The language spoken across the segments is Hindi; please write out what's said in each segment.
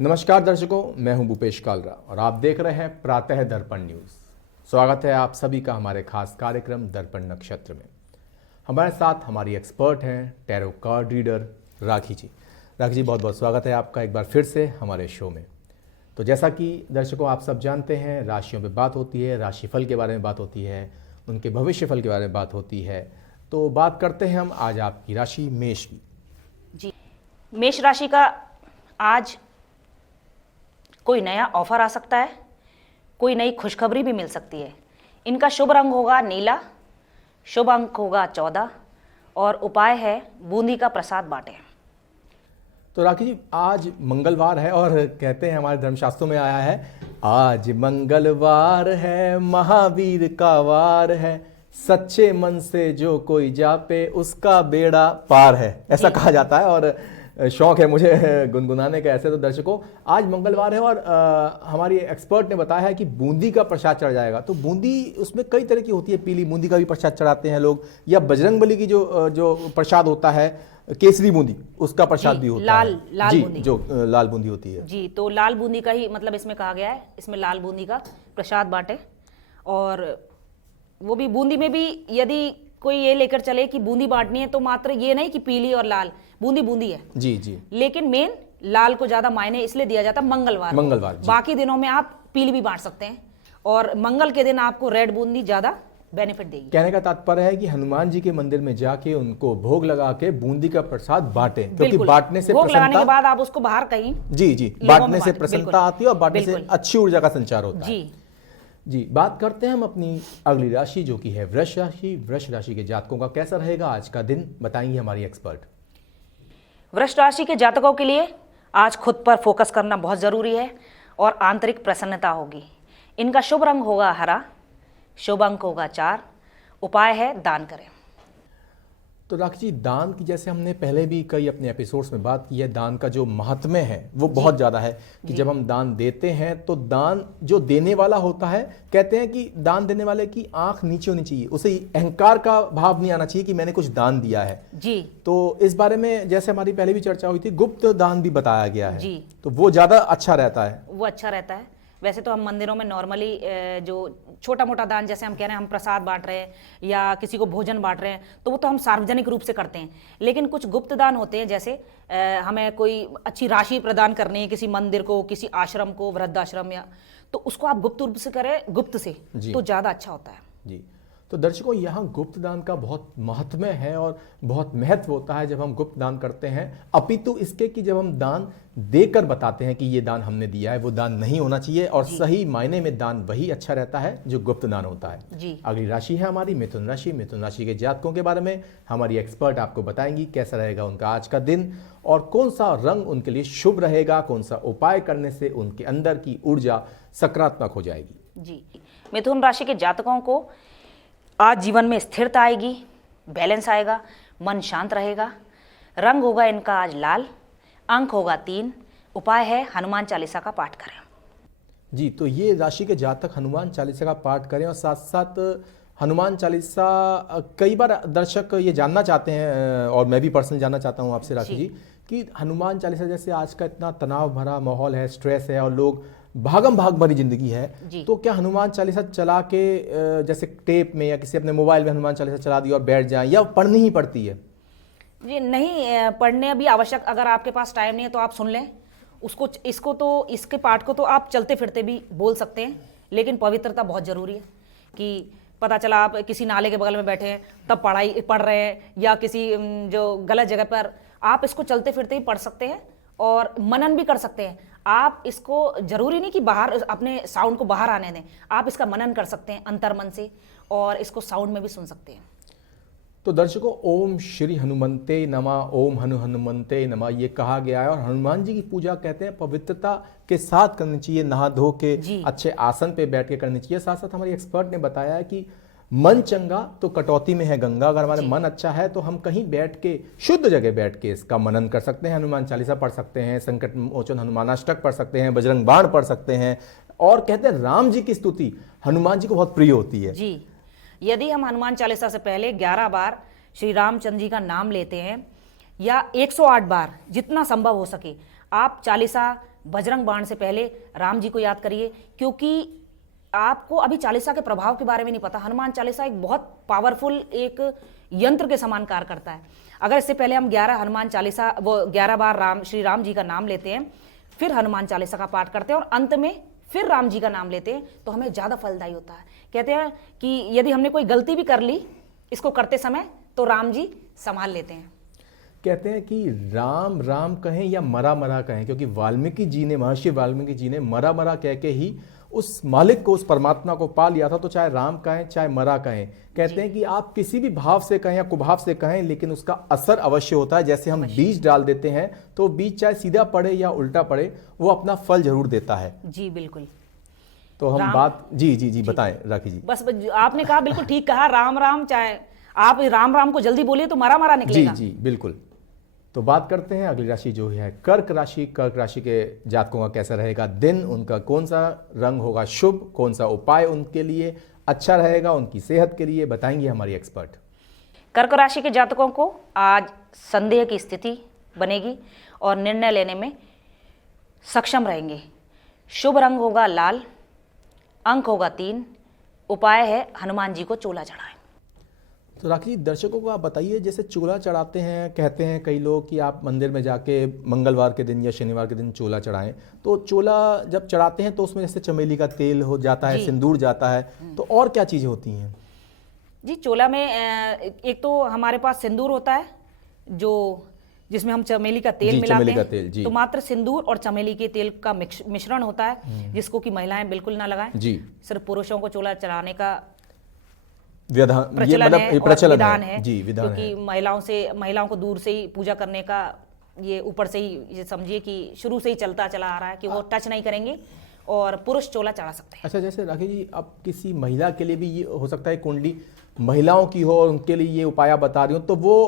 नमस्कार दर्शकों, मैं हूं भूपेश कालरा और आप देख रहे हैं प्रातः दर्पण न्यूज़। स्वागत है आप सभी का हमारे खास कार्यक्रम दर्पण नक्षत्र में। हमारे साथ हमारी एक्सपर्ट हैं टैरो कार्ड रीडर राखी जी। राखी जी, बहुत बहुत स्वागत है आपका एक बार फिर से हमारे शो में। तो जैसा कि दर्शकों आप सब जानते हैं, राशियों पे बात होती है, राशिफल के बारे में बात होती है, उनके भविष्यफल के बारे में बात होती है। तो बात करते हैं हम आज आपकी राशि मेष की। जी, मेष राशि का आज कोई नया ऑफर आ सकता है, कोई नई खुशखबरी भी मिल सकती है। इनका शुभ रंग होगा नीला, शुभ अंक होगा 14 और उपाय है बूंदी का प्रसाद बांटें। तो राखी जी, आज मंगलवार है और कहते हैं हमारे धर्मशास्त्रों में आया है, आज मंगलवार है, महावीर का वार है, सच्चे मन से जो कोई जापे उसका बेड़ा पार है, ऐसा कहा जाता है। और शौक है मुझे गुनगुनाने का ऐसे। तो दर्शकों, आज मंगलवार है और हमारी एक्सपर्ट ने बताया है कि बूंदी का प्रसाद चढ़ जाएगा। तो बूंदी उसमें कई तरह की होती है, पीली बूंदी का भी प्रसाद चढ़ाते हैं लोग, या बजरंगबली की जो प्रसाद होता है केसरी बूंदी, उसका प्रसाद भी होता है। लाल बूंदी, जो लाल बूंदी होती है जी। तो लाल बूंदी का ही मतलब इसमें कहा गया है, इसमें लाल बूंदी का प्रसाद बांटे। और वो भी बूंदी में भी यदि कोई ये लेकर चले कि बूंदी बांटनी है तो मात्र ये नहीं कि पीली और लाल, बूंदी बूंदी है जी जी, लेकिन मेन लाल को ज्यादा मायने इसलिए दिया जाता है मंगलवार। बाकी दिनों में आप पीली भी बांट सकते हैं और मंगल के दिन आपको रेड बूंदी ज्यादा बेनिफिट देगी। कहने का तात्पर्य है कि हनुमान जी के मंदिर में जाके उनको भोग लगा के बूंदी का प्रसाद बांटे, क्योंकि बांटने से भोग लगाने के बाद आप उसको बाहर कहीं जी बांटने से प्रसन्नता आती है और बांटने से अच्छी ऊर्जा का संचार होता है जी। बात करते हैं हम अपनी अगली राशि जो कि है वृष राशि। वृष राशि के जातकों का कैसा रहेगा आज का दिन, बताएंगे हमारी एक्सपर्ट। वृष राशि के जातकों के लिए आज खुद पर फोकस करना बहुत जरूरी है और आंतरिक प्रसन्नता होगी। इनका शुभ रंग होगा हरा, शुभ अंक होगा 4, उपाय है दान करें। तो राखी जी, दान की जैसे हमने पहले भी कई अपने एपिसोड्स में बात की है, दान का जो महात्म्य है वो बहुत ज़्यादा है कि जब हम दान देते हैं तो दान जो देने वाला होता है, कहते हैं कि दान देने वाले की आंख नीचे होनी चाहिए, उसे अहंकार का भाव नहीं आना चाहिए कि मैंने कुछ दान दिया है जी। तो इस बारे में जैसे हमारी पहले भी चर्चा हुई थी, गुप्त दान भी बताया गया है जी। तो वो ज़्यादा अच्छा रहता है। वो अच्छा रहता है। वैसे तो हम मंदिरों में नॉर्मली जो छोटा मोटा दान, जैसे हम कह रहे हैं हम प्रसाद बांट रहे हैं या किसी को भोजन बांट रहे हैं, तो वो तो हम सार्वजनिक रूप से करते हैं। लेकिन कुछ गुप्त दान होते हैं, जैसे हमें कोई अच्छी राशि प्रदान करनी है किसी मंदिर को, किसी आश्रम को, वृद्धाश्रम, या तो उसको आप गुप्त रूप से करें, गुप्त से, तो ज़्यादा अच्छा होता है जी। तो दर्शकों, यहाँ गुप्त दान का बहुत महत्व है और बहुत महत्व होता है जब हम गुप्त दान करते हैं, अपितु इसके कि जब हम दान देकर बताते हैं कि ये दान हमने दिया है, वो दान नहीं होना चाहिए। और सही मायने में दान वही अच्छा रहता है जो गुप्त दान होता है जी। अगली राशि है हमारी मिथुन राशि। मिथुन राशि के जातकों के बारे में हमारी एक्सपर्ट आपको बताएंगी कैसा रहेगा उनका आज का दिन और कौन सा रंग उनके लिए शुभ रहेगा, कौन सा उपाय करने से उनके अंदर की ऊर्जा सकारात्मक हो जाएगी। जी, मिथुन राशि के जातकों को आज जीवन में स्थिरता आएगी, बैलेंस आएगा, मन शांत रहेगा। रंग होगा इनका आज लाल, अंक होगा 3, उपाय है हनुमान चालीसा का पाठ करें जी। तो ये राशि के जातक हनुमान चालीसा का पाठ करें और साथ साथ हनुमान चालीसा, कई बार दर्शक ये जानना चाहते हैं और मैं भी पर्सनली जानना चाहता हूँ आपसे राखी जी कि हनुमान चालीसा, जैसे आज का इतना तनाव भरा माहौल है, स्ट्रेस है और लोग भागम भाग भरी जिंदगी है, तो क्या हनुमान चालीसा चला के जैसे टेप में या किसी अपने मोबाइल में हनुमान चालीसा चला दी और बैठ जाए, या पढ़नी ही पड़ती है? जी नहीं, पढ़ने भी आवश्यक, अगर आपके पास टाइम नहीं है तो आप सुन लें उसको, इसको तो, इसके पाठ को तो आप चलते फिरते भी बोल सकते हैं। लेकिन पवित्रता बहुत जरूरी है कि पता चला आप किसी नाले के बगल में बैठे हैं तब पढ़ रहे हैं, या किसी जो गलत जगह पर, आप इसको चलते फिरते ही पढ़ सकते हैं और मनन भी कर सकते हैं। आप इसको जरूरी नहीं कि बाहर अपने साउंड को बाहर आने दें, आप इसका मनन कर सकते हैं अंतर्मन से और इसको साउंड में भी सुन सकते हैं। तो दर्शकों, ओम श्री हनुमंते नमः, ओम हनुमंते नमः ये कहा गया है और हनुमान जी की पूजा कहते हैं पवित्रता के साथ करनी चाहिए, नहा धो के अच्छे आसन पे बैठ के करनी चाहिए। साथ साथ हमारी एक्सपर्ट ने बताया है कि मन चंगा तो कटौती में है गंगा। अगर हमारा मन अच्छा है तो हम कहीं बैठ के, शुद्ध जगह बैठ के इसका मनन कर सकते हैं, हनुमान चालीसा पढ़ सकते हैं, संकट मोचन हनुमानाष्टक पढ़ सकते हैं, बजरंग बाण पढ़ सकते हैं। और कहते हैं राम जी की स्तुति हनुमान जी को बहुत प्रिय होती है जी। यदि हम हनुमान चालीसा से पहले 11 बार श्री रामचंद्र जी का नाम लेते हैं या 108 बार, जितना संभव हो सके, आप चालीसा बजरंग बाण से पहले राम जी को याद करिए, क्योंकि आपको अभी चालीसा के प्रभाव के बारे में नहीं पता। हनुमान चालीसा एक बहुत पावरफुल एक यंत्र के समान कार्य करता है। अगर इससे पहले हम 11 हनुमान चालीसा, वो 11 बार श्री राम जी का नाम लेते हैं, फिर हनुमान चालीसा का पाठ करते हैं और अंत में फिर राम जी का नाम लेते हैं, तो हमें ज़्यादा फलदायी होता है। कहते हैं कि यदि हमने कोई गलती भी कर ली इसको करते समय, तो राम जी संभाल लेते हैं। कहते हैं कि राम राम कहें या मरा मरा कहें, क्योंकि वाल्मीकि जी ने, महर्षि वाल्मीकि जी ने मरा मरा कह के ही उस मालिक को, उस परमात्मा को पा लिया था। तो चाहे राम कहें चाहे मरा कहें, कहते हैं कि आप किसी भी भाव से कहें या कुभाव से कहें, लेकिन उसका असर अवश्य होता है। जैसे हम बीज डाल देते हैं तो बीज चाहे सीधा पड़े या उल्टा पड़े, वो अपना फल जरूर देता है। जी बिल्कुल। तो हम बात जी बताएं राखी जी। बस आपने कहा, बिल्कुल ठीक कहा। राम राम, चाहे आप राम राम को जल्दी बोलिए तो मरा मरा निकलेगा। जी बिल्कुल। तो बात करते हैं अगली राशि जो है कर्क राशि। कर्क राशि के जातकों का कैसा रहेगा दिन, उनका कौन सा रंग होगा शुभ, कौन सा उपाय उनके लिए अच्छा रहेगा, उनकी सेहत के लिए, बताएंगे हमारी एक्सपर्ट। कर्क राशि के जातकों को आज संदेह की स्थिति बनेगी और निर्णय लेने में सक्षम रहेंगे। शुभ रंग होगा लाल, अंक होगा 3, उपाय है हनुमान जी को चोला चढ़ाएं। तो राखी जी, दर्शकों को आप बताइए, जैसे चोला चढ़ाते हैं, कहते हैं कई लोग कि आप मंदिर में जाके मंगलवार के दिन या शनिवार के दिन चोला चढ़ाएं, तो चोला जब चढ़ाते हैं तो उसमें जैसे चमेली का तेल हो जाता है, सिंदूर जाता है, तो और क्या चीज़ें होती हैं? जी, चोला में एक तो हमारे पास सिंदूर होता है, जो जिसमें हम चमेली का तेल मिलाते हैं, तो मात्र सिंदूर और चमेली के तेल का मिश्रण होता है, जिसको कि महिलाएं बिल्कुल ना लगाएं। जी, सिर्फ पुरुषों को चोला चढ़ाने का प्रचलन है जी, विधान है, क्योंकि महिलाओं को दूर से ही पूजा करने का, ये ऊपर से ही ये समझिए कि शुरू से ही चलता चला आ रहा है कि वो टच नहीं करेंगे और पुरुष चोला चढ़ा सकते हैं। अच्छा, जैसे राखी जी, अब किसी महिला के लिए भी ये हो सकता है कुंडली महिलाओं की हो और उनके लिए ये उपाय बता रही हो, तो वो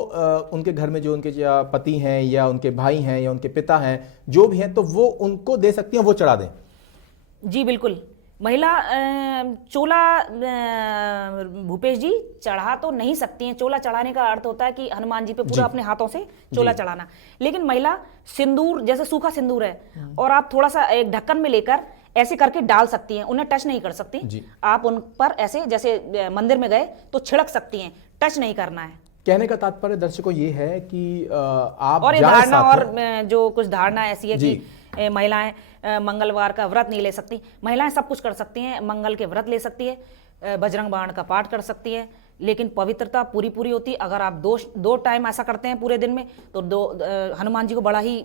उनके घर में जो उनके पति हैं या उनके भाई हैं या उनके पिता हैं, जो भी हैं, तो वो उनको दे सकती हैं, वो चढ़ा दें? जी बिल्कुल। महिला चोला भूपेश जी चढ़ा तो नहीं सकती हैं। चोला चढ़ाने का अर्थ होता है कि हनुमान जी पे पूरा अपने हाथों से चोला चढ़ाना। लेकिन महिला सिंदूर, जैसे सूखा सिंदूर है, और आप थोड़ा सा एक ढक्कन में लेकर ऐसे करके डाल सकती हैं, उन्हें टच नहीं कर सकती। आप उन पर ऐसे जैसे मंदिर में गए तो छिड़क सकती हैं, टच नहीं करना है। कहने का तात्पर्य दर्शकों ये है कि आप और ये धारणा, और जो कुछ धारणा ऐसी है कि महिलाएं मंगलवार का व्रत नहीं ले सकती। महिलाएं सब कुछ कर सकती हैं, मंगल के व्रत ले सकती है, बजरंग बाण का पाठ कर सकती है, लेकिन पवित्रता पूरी होती है। अगर आप दो टाइम ऐसा करते हैं पूरे दिन में, तो हनुमान जी को बड़ा ही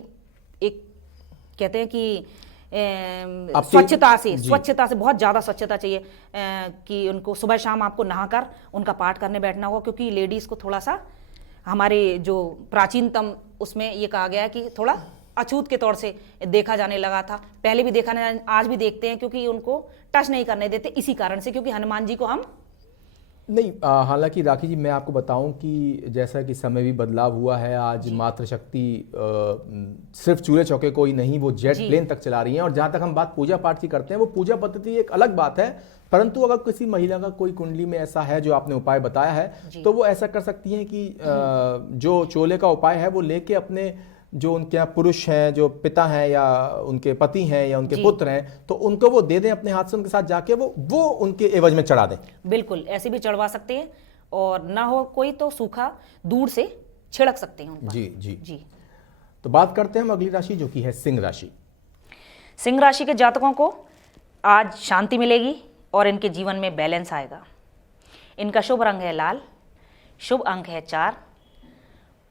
एक कहते हैं कि स्वच्छता से बहुत ज़्यादा स्वच्छता चाहिए, कि उनको सुबह शाम आपको नहाकर उनका पाठ करने बैठना होगा, क्योंकि लेडीज़ को थोड़ा सा हमारे जो प्राचीनतम उसमें ये कहा गया है कि थोड़ा अछूत के तौर से देखा जाने लगा था। पहले भी देखा, आज भी देखते हैं, क्योंकि उनको टच नहीं करने देते इसी कारण से, क्योंकि हनुमान जी को हम नहीं। हालांकि राखी जी, मैं आपको बताऊं कि जैसा कि समय भी बदलाव हुआ है, आज मातृशक्ति सिर्फ चूल्हे चौके को ही नहीं, वो जेट प्लेन तक चला रही हैं। और जहां तक हम बात पूजा पाठ की करते हैं, वो पूजा पद्धति एक अलग बात है, परंतु अगर किसी महिला का कोई कुंडली में ऐसा है जो आपने उपाय बताया है, तो वो ऐसा कर सकती हैं कि जो चोले का उपाय है वो लेके अपने जो उनके यहाँ पुरुष हैं, जो पिता हैं या उनके पति हैं या उनके पुत्र हैं, तो उनको वो दे दें अपने हाथ से, उनके साथ जाके वो उनके एवज में चढ़ा दें। बिल्कुल, ऐसे भी चढ़वा सकते हैं, और ना हो कोई तो सूखा दूर से छिड़क सकते हैं उन पर। जी। तो बात करते हैं हम अगली राशि, जो कि है सिंह राशि। सिंह राशि के जातकों को आज शांति मिलेगी और इनके जीवन में बैलेंस आएगा। इनका शुभ रंग है लाल, शुभ अंक है 4,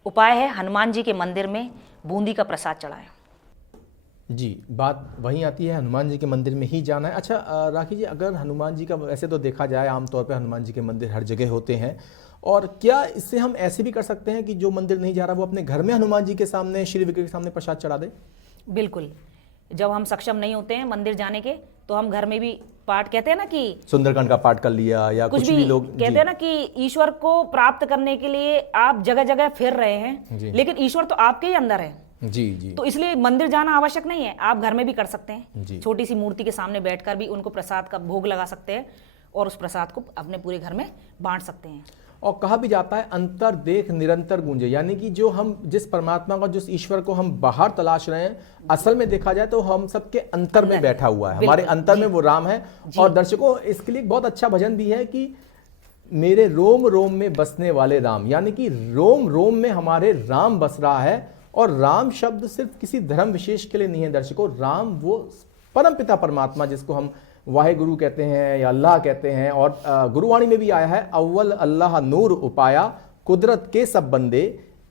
उपाय है हनुमान जी के मंदिर में बूंदी का प्रसाद चढ़ाएं। जी, बात वहीं आती है, हनुमान जी के मंदिर में ही जाना है। अच्छा राखी जी, अगर हनुमान जी का, वैसे तो देखा जाए आमतौर पे हनुमान जी के मंदिर हर जगह होते हैं, और क्या इससे हम ऐसे भी कर सकते हैं कि जो मंदिर नहीं जा रहा वो अपने घर में हनुमान जी के सामने, श्री विग्रह के सामने प्रसाद चढ़ा दे? बिल्कुल। जब हम सक्षम नहीं होते हैं मंदिर जाने के, तो हम घर में भी पाठ, कहते हैं ना कि सुंदरकांड का पाठ कर लिया, या कुछ भी लोग कहते हैं ना कि ईश्वर को प्राप्त करने के लिए आप जगह जगह फिर रहे हैं, लेकिन ईश्वर तो आपके ही अंदर है। जी। तो इसलिए मंदिर जाना आवश्यक नहीं है, आप घर में भी कर सकते हैं। छोटी सी मूर्ति के सामने बैठकर भी उनको प्रसाद का भोग लगा सकते हैं, और उस प्रसाद को अपने पूरे घर में बांट सकते हैं। और कहा भी जाता है अंतर देख निरंतर गूंजे, यानी कि जो हम जिस परमात्मा का, जिस ईश्वर को हम बाहर तलाश रहे हैं, असल में देखा जाए तो हम सबके अंतर में बैठा हुआ है, हमारे अंतर में वो राम है। और दर्शकों, इसके लिए बहुत अच्छा भजन भी है कि मेरे रोम रोम में बसने वाले राम, यानी कि रोम रोम में हमारे राम बस रहा है। और राम शब्द सिर्फ किसी धर्म विशेष के लिए नहीं है दर्शकों, राम वो परमपिता परमात्मा जिसको हम वाहेगुरु कहते हैं या अल्लाह कहते हैं। और गुरुवाणी में भी आया है, अव्वल अल्लाह नूर उपाया, कुदरत के सब बंदे,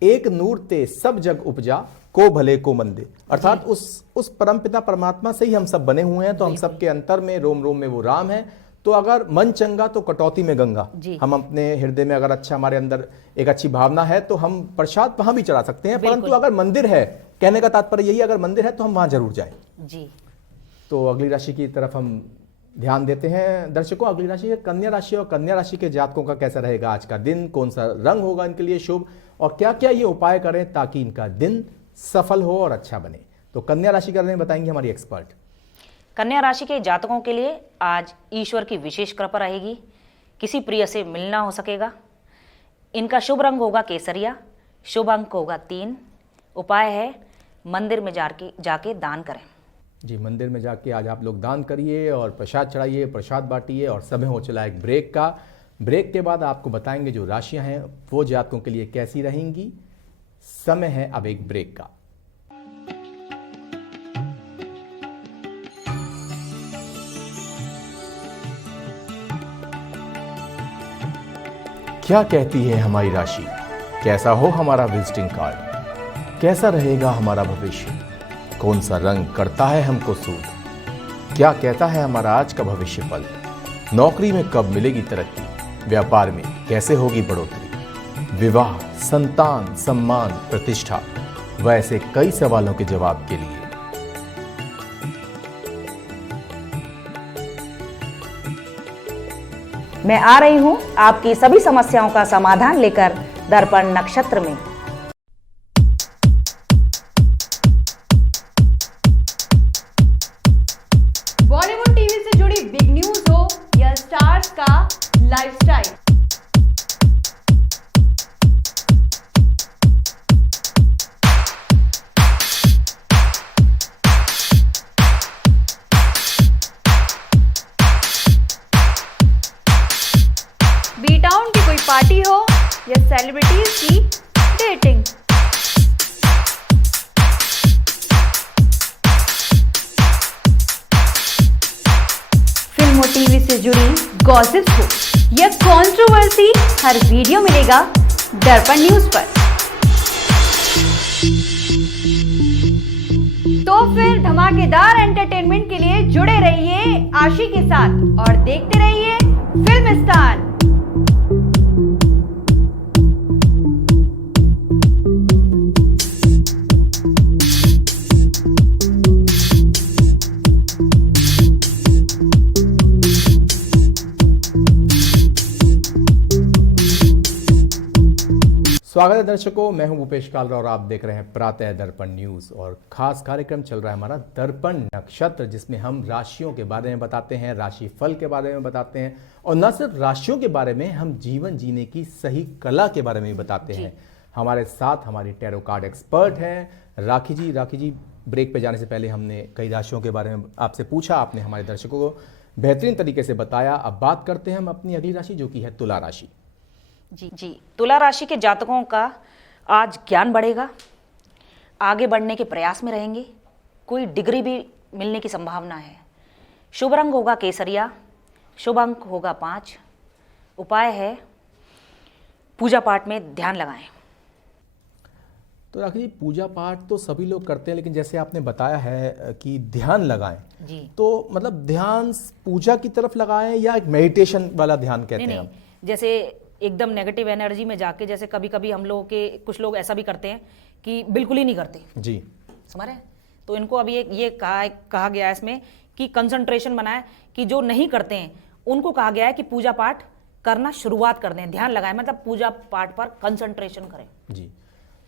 एक नूर ते सब जग उपजा, को भले को मंदे। अर्थात उस परमपिता परमात्मा से ही हम सब बने हुए हैं, तो हम सबके अंतर में, रोम रोम में वो राम है। तो अगर मन चंगा तो कटौती में गंगा, हम अपने हृदय में अगर अच्छा, हमारे अंदर एक अच्छी भावना है तो हम प्रसाद वहां भी चढ़ा सकते हैं। परंतु अगर मंदिर है, कहने का तात्पर्य यही, अगर मंदिर है तो हम वहां जरूर जाएं। जी। तो अगली राशि की तरफ हम ध्यान देते हैं दर्शकों। अगली राशि है कन्या राशि, और कन्या राशि के जातकों का कैसा रहेगा आज का दिन, कौन सा रंग होगा इनके लिए शुभ, और क्या क्या ये उपाय करें ताकि इनका दिन सफल हो और अच्छा बने। तो कन्या राशि के बारे में बताएंगे हमारी एक्सपर्ट। कन्या राशि के जातकों के लिए आज ईश्वर की विशेष कृपा रहेगी, किसी प्रिय से मिलना हो सकेगा। इनका शुभ रंग होगा केसरिया, शुभ अंक होगा 3। उपाय है मंदिर में जाके दान करें। जी, मंदिर में जाके आज आप लोग दान करिए और प्रसाद चढ़ाइए, प्रसाद बांटिए। और समय हो चला एक ब्रेक का। ब्रेक के बाद आपको बताएंगे जो राशियां हैं वो जातकों के लिए कैसी रहेंगी। समय है अब एक ब्रेक का। क्या कहती है हमारी राशि, कैसा हो हमारा विजिटिंग कार्ड, कैसा रहेगा हमारा भविष्य, कौन सा रंग करता है हमको सूद, क्या कहता है हमारा आज का भविष्य फल, नौकरी में कब मिलेगी तरक्की, व्यापार में कैसे होगी बढ़ोतरी, विवाह, संतान, सम्मान, प्रतिष्ठा, वैसे कई सवालों के जवाब के लिए मैं आ रही हूं आपकी सभी समस्याओं का समाधान लेकर दर्पण नक्षत्र में। बॉलीवुड टीवी से जुड़ी बिग न्यूज हो या स्टार्स का लाइफस्टाइल, बी टाउन की कोई पार्टी हो या सेलिब्रिटीज की डेटिंग, फिल्म और टीवी से जुड़ी गॉसिप्स हो या कंट्रोवर्सी, हर वीडियो मिलेगा दर्पण न्यूज पर। तो फिर धमाकेदार एंटरटेनमेंट के लिए जुड़े रहिए आशी के साथ और देखते रहिए फिल्म स्टार। स्वागत है दर्शकों, मैं हूं भूपेश कालरा और आप देख रहे हैं प्रातः दर्पण न्यूज। और खास कार्यक्रम चल रहा है हमारा दर्पण नक्षत्र, जिसमें हम राशियों के बारे में बताते हैं, राशि फल के बारे में बताते हैं, और न सिर्फ राशियों के बारे में, हम जीवन जीने की सही कला के बारे में भी बताते हैं। हमारे साथ हमारी टैरो कार्ड एक्सपर्ट हैं राखी जी। राखी जी, ब्रेक पे जाने से पहले हमने कई राशियों के बारे में आपसे पूछा, आपने हमारे दर्शकों को बेहतरीन तरीके से बताया। अब बात करते हैं हम अपनी अगली राशि, जो कि है तुला राशि। जी, तुला राशि के जातकों का आज ज्ञान बढ़ेगा, आगे बढ़ने के प्रयास में रहेंगे, कोई डिग्री भी मिलने की संभावना है। शुभ रंग होगा केसरिया, शुभ अंक होगा 5। उपाय है पूजा पाठ में ध्यान लगाएं। तो राखी जी, पूजा पाठ तो सभी लोग करते हैं, लेकिन जैसे आपने बताया है कि ध्यान लगाएं, जी, तो मतलब ध्यान पूजा की तरफ लगाएं या एक मेडिटेशन वाला ध्यान कहते हैं हम? जैसे एकदम नेगेटिव एनर्जी में जाके, जैसे कभी कभी हम लोग के कुछ लोग ऐसा भी करते हैं कि बिल्कुल ही नहीं करते जी, समझ रहे हैं? तो इनको अभी ये कहा गया है इसमें कि कंसंट्रेशन बनाए, कि जो नहीं करते हैं उनको कहा गया है कि पूजा पाठ करना शुरुआत कर दें, ध्यान लगाएं, मतलब पूजा पाठ पर कंसंट्रेशन करें। जी।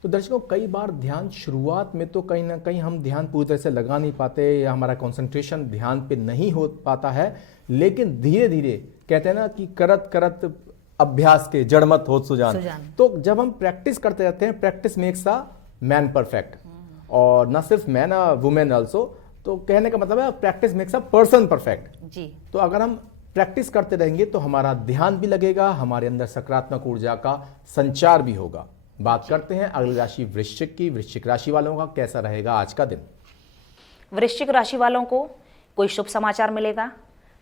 तो दर्शकों, कई बार ध्यान शुरुआत में तो कहीं ना कहीं हम ध्यान पूरी तरह से लगा नहीं पाते या हमारा कंसंट्रेशन ध्यान पे नहीं हो पाता है, लेकिन धीरे धीरे कहते हैं ना कि करत करत अभ्यास के जड़मत हो सुजान। तो जब हम प्रैक्टिस करते रहते हैं, practice makes a man perfect, और ना सिर्फ मैन अ वुमेन ऑल्सो। तो कहने का मतलब है practice makes a person perfect जी। तो अगर हम प्रैक्टिस करते रहेंगे तो हमारा ध्यान भी लगेगा, हमारे अंदर सकारात्मक ऊर्जा का संचार भी होगा। बात करते हैं अगली राशि वृश्चिक की। वृश्चिक राशि वालों का कैसा रहेगा आज का दिन? वृश्चिक राशि वालों को कोई शुभ समाचार मिलेगा,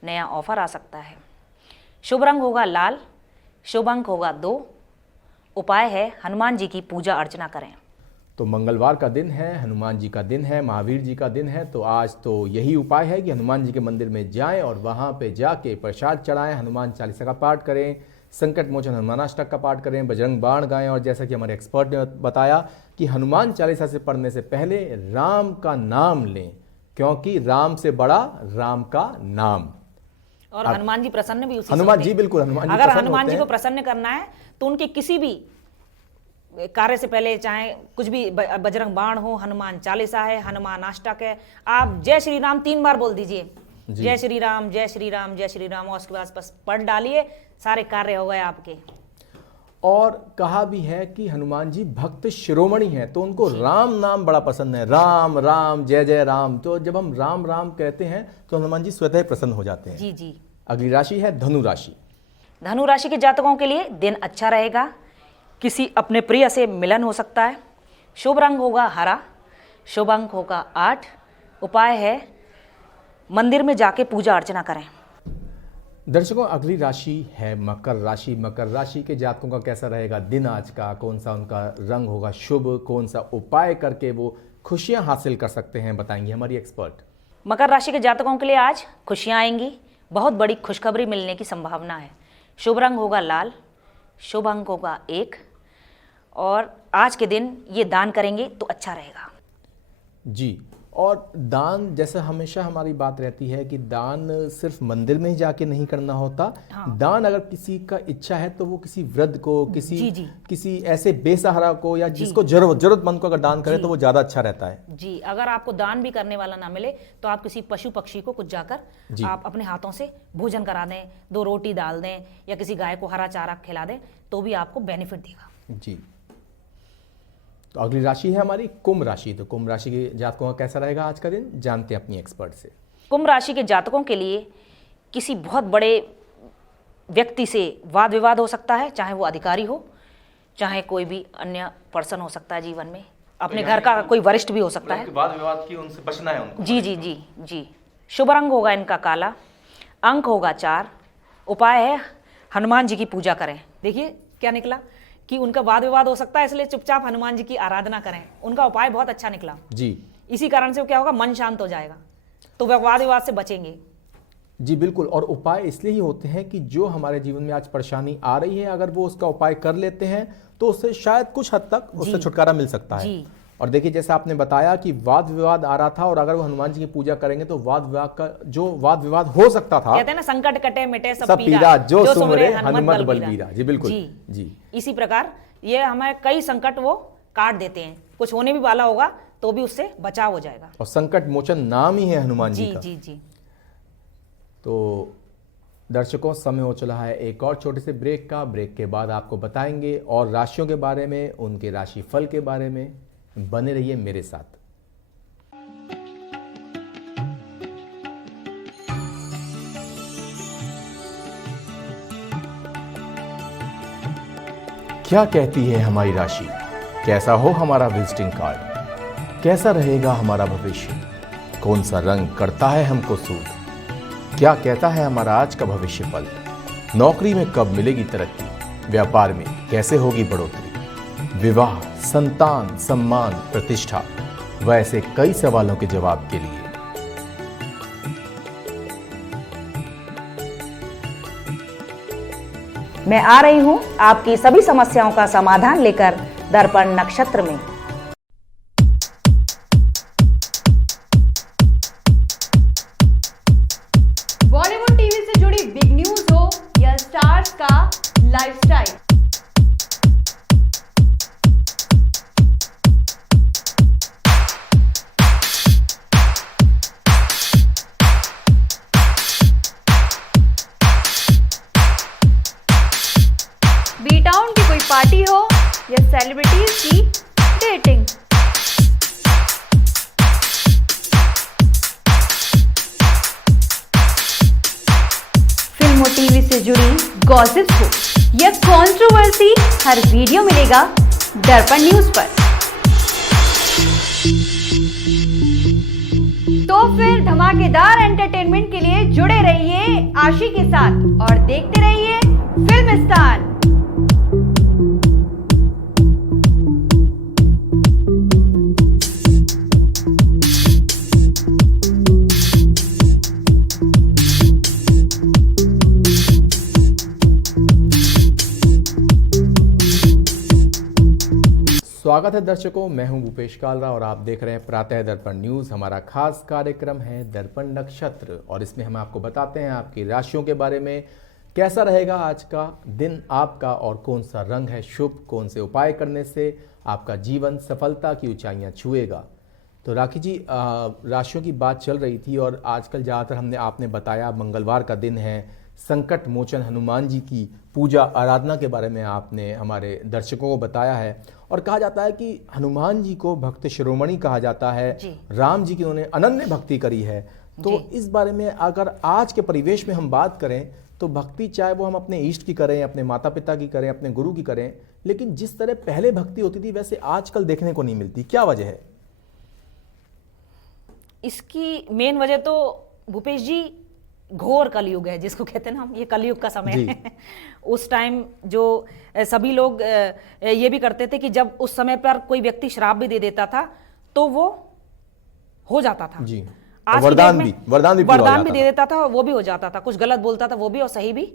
नया ऑफर आ सकता है। शुभ रंग होगा लाल, शुभ अंक होगा 2। उपाय है हनुमान जी की पूजा अर्चना करें। तो मंगलवार का दिन है, हनुमान जी का दिन है, महावीर जी का दिन है, तो आज तो यही उपाय है कि हनुमान जी के मंदिर में जाएं और वहां पे जाके प्रसाद चढ़ाएं, हनुमान चालीसा का पाठ करें, संकट मोचन हनुमानाष्टक का पाठ करें, बजरंग बाण गाएं, और जैसा कि हमारे एक्सपर्ट ने बताया कि हनुमान चालीसा से पढ़ने से पहले राम का नाम लें, क्योंकि राम से बड़ा राम का नाम। और हनुमान जी प्रसन्न भी उसी हनुमान से जी होते हैं। बिल्कुल, हनुमान जी अगर प्रसन्न हनुमान होते जी को हैं। प्रसन्न करना है तो उनके किसी भी कार्य से पहले, चाहे कुछ भी बजरंग बाण हो, हनुमान चालीसा है, हनुमान अष्टक है, आप जय श्री राम 3 बार बोल दीजिए, जय श्री राम जय श्री राम जय श्री राम, और उसके बाद बस पढ़ डालिए, सारे कार्य हो गए आपके। और कहा भी है कि हनुमान जी भक्त शिरोमणि हैं, तो उनको राम नाम बड़ा पसंद है, राम राम जय जय राम। तो जब हम राम राम कहते हैं तो हनुमान जी स्वतः प्रसन्न हो जाते हैं। जी जी। अगली राशि है धनु राशि। धनु राशि के जातकों के लिए दिन अच्छा रहेगा, किसी अपने प्रिय से मिलन हो सकता है। शुभ रंग होगा हरा, शुभ अंक होगा 8। उपाय है मंदिर में जाके पूजा अर्चना करें। दर्शकों, अगली राशि है मकर राशि। मकर राशि के जातकों का कैसा रहेगा दिन आज का? कौन सा उनका रंग होगा शुभ? कौन सा उपाय करके वो खुशियां हासिल कर सकते हैं, बताएंगे हमारी एक्सपर्ट। मकर राशि के जातकों के लिए आज खुशियां आएंगी, बहुत बड़ी खुशखबरी मिलने की संभावना है। शुभ रंग होगा लाल, शुभ अंक होगा 1, और आज के दिन ये दान करेंगे तो अच्छा रहेगा। जी, और दान, जैसे हमेशा हमारी बात रहती है कि दान सिर्फ मंदिर में ही जाके नहीं करना होता। दान अगर किसी का इच्छा है तो वो किसी वृद्ध को, किसी ऐसे बेसहारा को, या जिसको जरूरतमंद को अगर दान करे तो वो ज्यादा अच्छा रहता है। जी, अगर आपको दान भी करने वाला ना मिले तो आप किसी पशु पक्षी को कुछ जाकर आप अपने हाथों से भोजन करा दें, 2 रोटी डाल दें, या किसी गाय को हरा चारा खिला दें, तो भी आपको बेनिफिट देगा। जी। तो अगली राशि है हमारी कुंभ राशि। तो कुंभ राशि के जातकों का कैसा रहेगा आज का दिन, जानते हैं अपनी एक्सपर्ट से। कुंभ राशि के जातकों के लिए किसी बहुत बड़े व्यक्ति से वाद विवाद हो सकता है, चाहे वो अधिकारी हो, चाहे कोई भी अन्य पर्सन हो सकता है जीवन में, अपने घर का कोई वरिष्ठ भी हो सकता है। वाद विवाद की उनसे बचना है उनको। जी जी जी जी। शुभ रंग होगा इनका काला, अंक होगा 4। उपाय है हनुमान जी की पूजा करें। देखिए क्या निकला कि उनका वाद विवाद हो सकता है, इसलिए चुपचाप हनुमान जी की आराधना करें। उनका उपाय बहुत अच्छा निकला जी। इसी कारण से क्या होगा, मन शांत हो जाएगा, तो वह वाद विवाद से बचेंगे। जी बिल्कुल, और उपाय इसलिए ही होते हैं कि जो हमारे जीवन में आज परेशानी आ रही है, अगर वो उसका उपाय कर लेते हैं तो उससे शायद कुछ हद तक उससे छुटकारा मिल सकता है। और देखिए, जैसा आपने बताया कि वाद विवाद आ रहा था, और अगर वो हनुमान जी की पूजा करेंगे तो वाद विवाद हो सकता था, कहते हैं ना, संकट कटे मिटे सब पीरा, जो सुमरे हनुमत बलबीरा। जी बिल्कुल जी। इसी प्रकार ये हमें कई संकट वो काट देते हैं, कुछ होने भी वाला होगा तो भी उससे बचाव हो जाएगा। और संकट मोचन नाम ही है हनुमान जी का। जी जी। तो दर्शकों, समय हो चला है एक और छोटे से ब्रेक का। ब्रेक के बाद आपको बताएंगे और राशियों के बारे में, उनके राशि फल के बारे में। बने रहिए मेरे साथ। क्या कहती है हमारी राशि? कैसा हो हमारा विजिटिंग कार्ड? कैसा रहेगा हमारा भविष्य? कौन सा रंग करता है हमको सूट? क्या कहता है हमारा आज का भविष्य फल? नौकरी में कब मिलेगी तरक्की? व्यापार में कैसे होगी बढ़ोतरी? विवाह, संतान, सम्मान, प्रतिष्ठा, वैसे कई सवालों के जवाब के लिए मैं आ रही हूं आपकी सभी समस्याओं का समाधान लेकर दर्पण नक्षत्र में। बॉलीवुड टीवी से जुड़ी बिग न्यूज हो या स्टार्स का लाइफस्टाइल, पार्टी हो या सेलिब्रिटीज की डेटिंग, फिल्म और टीवी से जुड़ी गॉसिप्स हो या कंट्रोवर्सी, हर वीडियो मिलेगा दर्पण न्यूज पर। तो फिर धमाकेदार एंटरटेनमेंट के लिए जुड़े रहिए आशी के साथ और देखते रहिए फिल्मिस्तान। स्वागत है दर्शकों, मैं हूं भूपेश कालरा और आप देख रहे हैं प्रातः दर्पण न्यूज़। हमारा खास कार्यक्रम है दर्पण नक्षत्र और इसमें हम आपको बताते हैं आपकी राशियों के बारे में, कैसा रहेगा आज का दिन आपका और कौन सा रंग है शुभ, कौन से उपाय करने से आपका जीवन सफलता की ऊंचाइयां छुएगा। तो राखी जी, राशियों की बात चल रही थी और आजकल ज़्यादातर आपने बताया मंगलवार का दिन है, संकट मोचन हनुमान जी की पूजा आराधना के बारे में आपने हमारे दर्शकों को बताया है। और कहा जाता है कि हनुमान जी को भक्त शिरोमणि कहा जाता है, राम जी की उन्होंने अनन्य भक्ति करी है। तो इस बारे में अगर आज के परिवेश में हम बात करें तो भक्ति चाहे वो हम अपने इष्ट की करें, अपने माता पिता की करें, अपने गुरु की करें, लेकिन जिस तरह पहले भक्ति होती थी वैसे आजकल देखने को नहीं मिलती। क्या वजह है इसकी? मेन वजह तो भूपेश जी घोर कलयुग है, जिसको कहते हैं ना हम, ये कलयुग का समय है। उस टाइम जो सभी लोग ये भी करते थे कि जब उस समय पर कोई व्यक्ति श्राप भी दे देता था तो वो हो जाता था जी। आज वरदान भी दे देता था, वो भी हो जाता था, कुछ गलत बोलता था वो भी और सही भी।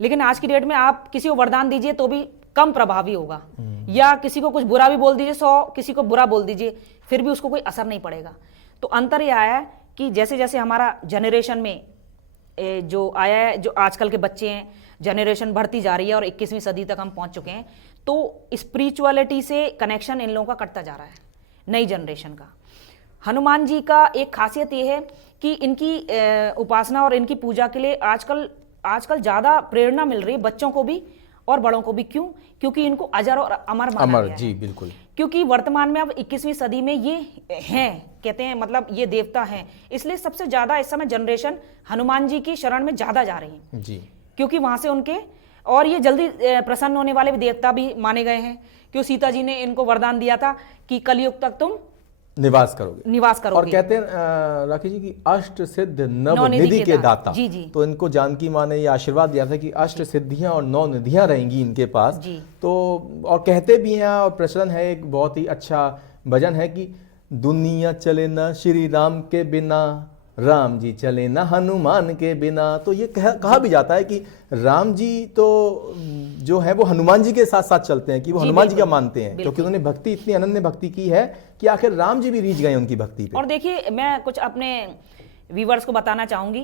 लेकिन आज की डेट में आप किसी को वरदान दीजिए तो भी कम प्रभावी होगा, या किसी को कुछ बुरा भी बोल दीजिए, 100 किसी को बुरा बोल दीजिए, फिर भी उसको कोई असर नहीं पड़ेगा। तो अंतर ये आया है कि जैसे जैसे हमारा जनरेशन में जो आया है, जो आजकल के बच्चे हैं, जनरेशन बढ़ती जा रही है और 21वीं सदी तक हम पहुंच चुके हैं, तो स्पिरिचुअलिटी से कनेक्शन इन लोगों का कटता जा रहा है, नई जनरेशन का। हनुमान जी का एक खासियत ये है कि इनकी उपासना और इनकी पूजा के लिए आजकल ज़्यादा प्रेरणा मिल रही है बच्चों को भी और बड़ों को भी। क्यों? क्योंकि इनको अजर और अमर माना गया जी है। बिल्कुल। क्योंकि वर्तमान में अब 21वीं सदी में ये हैं, कहते हैं मतलब ये देवता हैं, इसलिए सबसे ज्यादा इस समय जनरेशन हनुमान जी की शरण में ज्यादा जा रही है जी, क्योंकि वहां से उनके और ये जल्दी प्रसन्न होने वाले भी देवता भी माने गए हैं। क्यों? सीता जी ने इनको वरदान दिया था कि कलयुग तक तुम निवास करोगे। और कहते हैं राखी जी की अष्ट सिद्ध नव निधि के दाता। जी जी। तो इनको जानकी माँ ने ये आशीर्वाद दिया था कि अष्ट सिद्धियां और 9 निधियां रहेंगी इनके पास जी। तो और कहते भी हैं और प्रचलन है, एक बहुत ही अच्छा भजन है कि दुनिया चले ना श्री राम के बिना, राम जी चले ना हनुमान के बिना। तो ये कहा भी जाता है कि राम जी तो जो है वो हनुमान जी के साथ साथ चलते हैं, कि वो हनुमान जी का मानते हैं, क्योंकि उन्होंने भक्ति इतनी अनन्य भक्ति की है कि आखिर राम जी भी रीझ गए उनकी भक्ति पे। और देखिए, मैं कुछ अपने व्यूवर्स को बताना चाहूंगी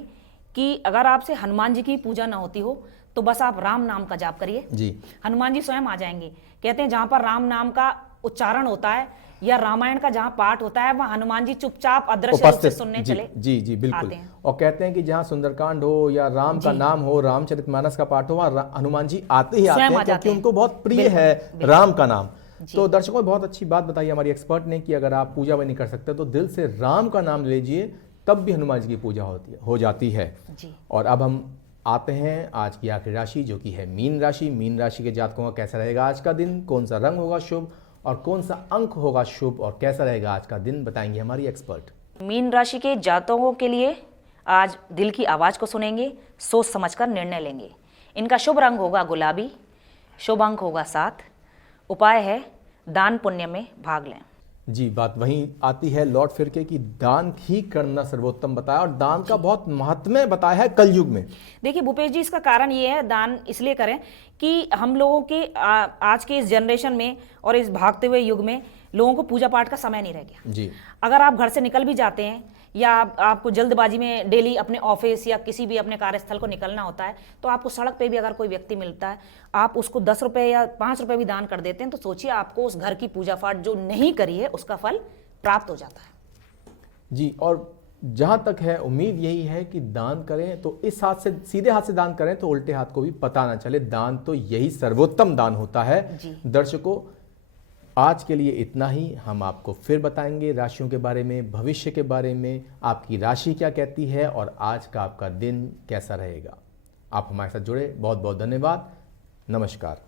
कि अगर आपसे हनुमान जी की पूजा ना होती हो तो बस आप राम नाम का जाप करिए जी, हनुमान जी स्वयं आ जाएंगे। कहते हैं जहां पर राम नाम का उच्चारण होता है या रामायण का जहां पाठ होता है, वहां हनुमान जी चुपचाप अदृश्य रूप से सुनने चले जी जी बिल्कुल। आते हैं। और कहते हैं कि जहां सुंदरकांड हो या राम का नाम हो, रामचरितमानस का पाठ हो, वहां हनुमान जी आते ही आते हैं, क्योंकि उनको बहुत प्रिय है राम का नाम। तो दर्शकों ने बहुत अच्छी बात बताई हमारी एक्सपर्ट ने कि अगर आप पूजा भी नहीं कर सकते तो दिल से राम का नाम लीजिए, तब भी हनुमान जी की पूजा हो जाती है जी। और अब हम आते हैं आज की आखिरी राशि जो कि है मीन राशि। मीन राशि के जातकों का कैसा रहेगा आज का दिन, कौन सा रंग होगा शुभ और कौन सा अंक होगा शुभ और कैसा रहेगा आज का दिन, बताएंगे हमारी एक्सपर्ट। मीन राशि के जातकों के लिए आज दिल की आवाज को सुनेंगे, सोच समझकर निर्णय लेंगे। इनका शुभ रंग होगा गुलाबी, शुभ अंक होगा 7, उपाय है दान पुण्य में भाग लें। जी, बात वहीं आती है लौट फिर के कि दान ही करना सर्वोत्तम बताया और दान का बहुत महत्व बताया है कलयुग में। देखिए भूपेश जी, इसका कारण ये है, दान इसलिए करें कि हम लोगों के आज के इस जनरेशन में और इस भागते हुए युग में लोगों को पूजा पाठ का समय नहीं रह गया जी। अगर आप घर से निकल भी जाते हैं या आपको जल्दबाजी में डेली अपने ऑफिस या किसी भी अपने कार्यस्थल को निकलना होता है, तो आपको सड़क पे भी अगर कोई व्यक्ति मिलता है, आप उसको 10 रुपए या 5 रुपए भी दान कर देते हैं, तो सोचिए आपको उस घर की पूजा पाठ जो नहीं करी है उसका फल प्राप्त हो जाता है। जी, और जहां तक है उम्मीद यही है कि दान करें तो इस हाथ से, सीधे हाथ से दान करें तो उल्टे हाथ को भी पता ना चले। दान तो यही सर्वोत्तम दान होता है। दर्शकों, आज के लिए इतना ही। हम आपको फिर बताएंगे राशियों के बारे में, भविष्य के बारे में, आपकी राशि क्या कहती है और आज का आपका दिन कैसा रहेगा। आप हमारे साथ जुड़े, बहुत बहुत धन्यवाद। नमस्कार।